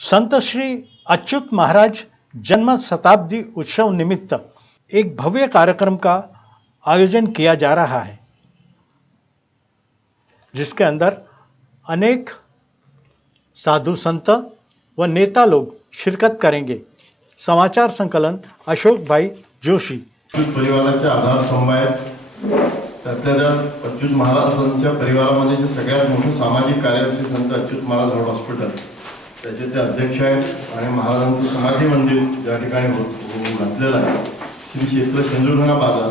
संत श्री अच्युत महाराज जन्म शताब्दी उत्सव निमित्त एक भव्य कार्यक्रम का आयोजन किया जा रहा है, जिसके अंदर अनेक साधु संत व नेता लोग शिरकत करेंगे। समाचार संकलन अशोक भाई जोशी। अच्युत परिवाराचे आधारस्तंभ आहेत त्यातल्या अच्युत महाराजांच्या परिवारामध्ये जे सामाजिक कार्य श्री संत अच्युत महाराज रोड हॉस्पिटल. त्याचे ते अध्यक्ष आहेत आणि महाराजांचं समाधी मंदिर ज्या ठिकाणी हो- हो- घातलेलं आहे. श्री क्षेत्र सिंधुदुर्गा बाजार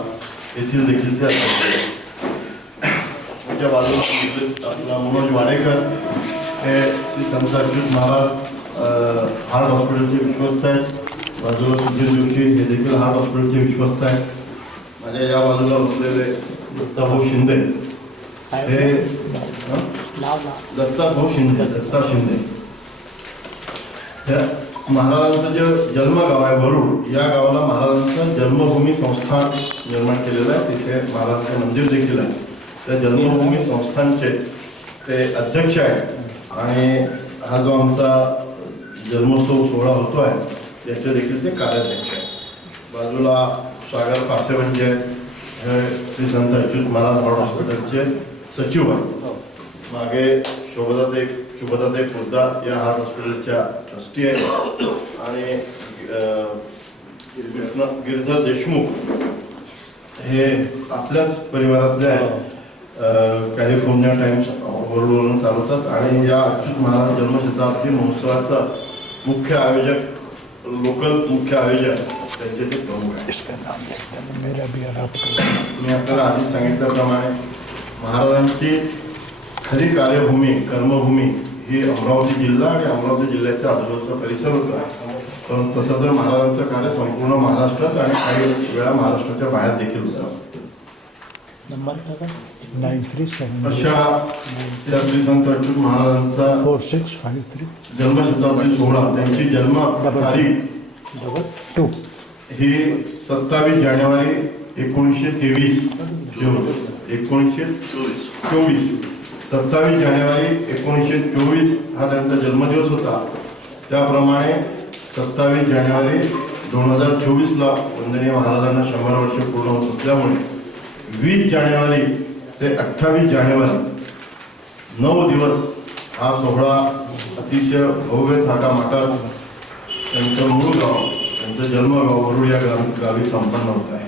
येथील देखील ते अध्यक्ष त्याच्या बाजूला आपले- मनोज वाडेकर हे श्री संत अच्युत महाराज हार्ट हॉस्पिटलचे विश्वस्त आहेत. बाजूला सुधीर जोशी हे देखील हार्ट हॉस्पिटलचे विश्वस्त आहेत. माझ्या या बाजूला बसलेले दत्ताभाऊ शिंदे. हे हं? दत्ताभाऊ शिंदे दत्ता शिंदे. महाराजांचं जे जन्मगाव आहे वरुड या गावाला महाराजांचं जन्मभूमी संस्थान निर्माण केलेलं आहे. तिथे महाराजांचं मंदिर देखील आहे. त्या जन्मभूमी संस्थानचे ते अध्यक्ष आहेत. आणि हा जो आमचा जन्मोत्सव सोहळा होतो आहे याचे देखील ते कार्याध्यक्ष आहेत. बाजूला सागर पासेवंचे हे श्री संत अच्युत महाराज हॉस्पिटलचे सचिव आहेत. मागे शोभदाताई शुभदाताई पोद्दार या हार्ट हॉस्पिटलच्या ट्रस्टी आहेत. आणि अं, गिरधर- देशमुख हे आपल्याच परिवारातले आहेत. अं, कॅलिफोर्निया टाइम्स वरून चालवतात. आणि या अच्युत महाराज जन्मशताब्दी महोत्सवाचा मुख्य आयोजक लोकल मुख्य आयोजक त्यांचे ते प्रमुख आहेत. मी आपल्याला आधीच सांगितल्याप्रमाणे महाराजांची खरी कार्यभूमी कर्मभूमी ही अमरावती जिल्हा आणि अमरावती जिल्ह्याच्या आजूबाजूचा परिसर होता. पण तसं तर महाराजांचं कार्य संपूर्ण महाराष्ट्रात आणि काही वेळा महाराष्ट्राच्या बाहेर देखील होतं. नाईन थ्री सेवन अशा त्या श्री संत अच्युत महाराजांचा फोर सिक्स फाईव्ह थ्री जन्मशताब्दी सोहळा त्यांची जन्म तारीख डबल टू ही सत्तावीस जानेवारी एकोणीसशे तेवीस जून एकोणीसशे चोवीस. सत्तावीस जानेवारी एकोणीसशे चोवीस हा त्यांचा जन्मदिवस होता. त्याप्रमाणे सत्तावीस जानेवारी दोन हजार चोवीसला वंदनीय महाराजांना शंभर वर्ष पूर्ण होत असल्यामुळे वीस जानेवारी ते अठ्ठावीस जानेवारी नऊ दिवस हा सोहळा अतिशय भव्य थाटामाटात त्यांचं मूळ गाव त्यांचं जन्मगाव वरुड या ग्राम गावी संपन्न होत आहे.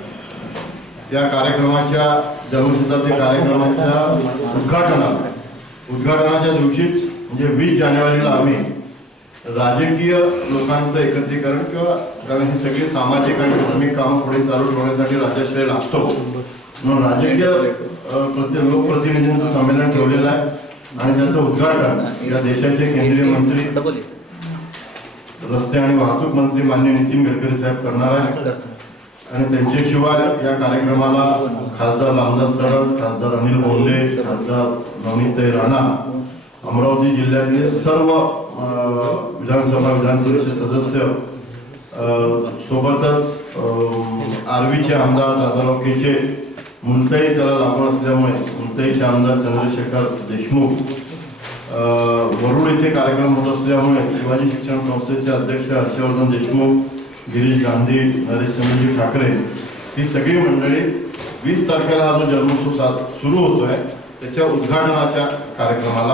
या कार्यक्रमाच्या जन्मशताब्दी कार्यक्रमाच्या उद्घाटना उद्घाटनाच्या दिवशीच म्हणजे वीस जानेवारीला आम्ही राजकीय लोकांचं एकत्रीकरण किंवा कारण हे सगळे सामाजिक आणि धार्मिक कामं पुढे चालू ठेवण्यासाठी राज्याश्रय लागतो. म्हणून राजकीय प्रति लोकप्रतिनिधींचं संमेलन ठेवलेलं आहे आणि त्याचं उद्घाटन या देशाचे केंद्रीय मंत्री रस्ते आणि वाहतूक मंत्री मान्य नितीन गडकरी साहेब करणार आहेत. आणि त्यांच्याशिवाय या कार्यक्रमाला खासदार रामदास तडस खासदार अनिल बोंडे खासदार नवनीताई राणा अमरावती जिल्ह्यातले सर्व विधानसभा विधान परिषद सदस्य सोबतच आर्वीचे आमदार दादालोकेचे मुलताई त्याला लागून असल्यामुळे मुलताईचे आमदार चंद्रशेखर देशमुख वरुड येथे कार्यक्रम होत असल्यामुळे शिवाजी शिक्षण संस्थेचे अध्यक्ष हर्षवर्धन देशमुख गिरीश गांधी नरेशचंद्रजी ठाकरे ही सगळी मंडळी वीस तारखेला हा जो जन्मोत्सव सा- सुरू होतोय त्याच्या उद्घाटनाच्या कार्यक्रमाला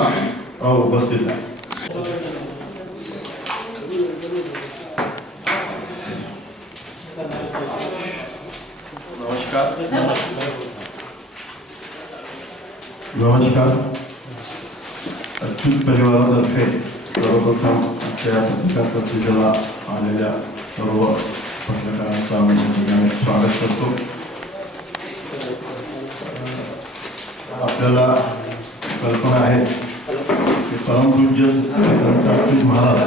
उपस्थित आहे. नमस्कार. नमस्कार. अच्युत परिवारातर्फे सर्वप्रथम आजच्या पत्रकार परिषदेला आलेल्या सर्व पत्रकारांचं आम्ही या ठिकाणी स्वागत करतो आपल्याला कल्पना आहे की परमपूज्य महाराज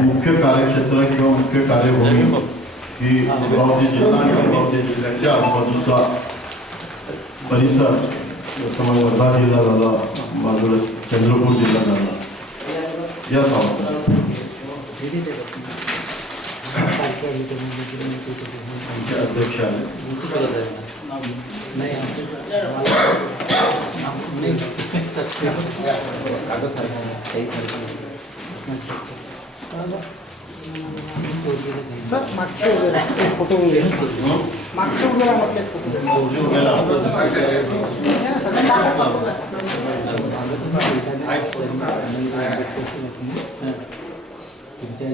मुख्य कार्यक्षेत्र किंवा मुख्य कार्यभूमी ही अमरावती जिल्हा आणि अमरावती जिल्ह्याच्या आजूबाजूचा परिसर जसं वर्धा जिल्हा झाला बाजूला चंद्रपूर जिल्हा झाला या सावकाश आमचे अध्यक्ष आहेत नाही सर मागच्या वगैरे एक फोटो मागच्या वगैरे म्हटलं एक फोटो तुमच्या